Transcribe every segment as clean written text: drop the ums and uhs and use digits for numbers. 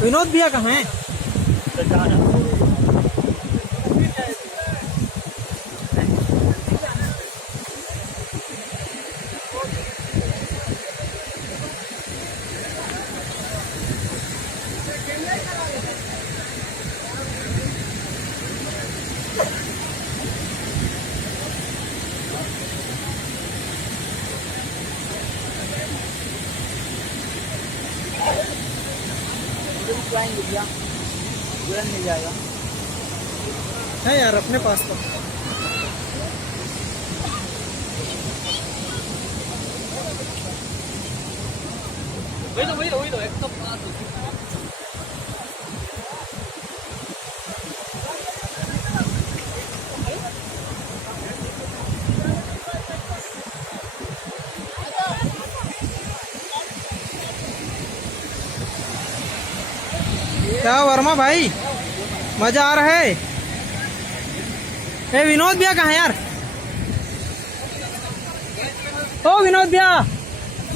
विनोद भैया कहाँ हैं? मिल जाएगा है यार अपने पास तो। वही तो एक तो क्या वर्मा भाई, मजा आ रहा है? ए विनोद भैया कहाँ है यार? ओ विनोद भैया,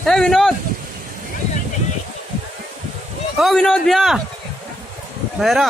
ए विनोद, ओ विनोद भैया, बहरा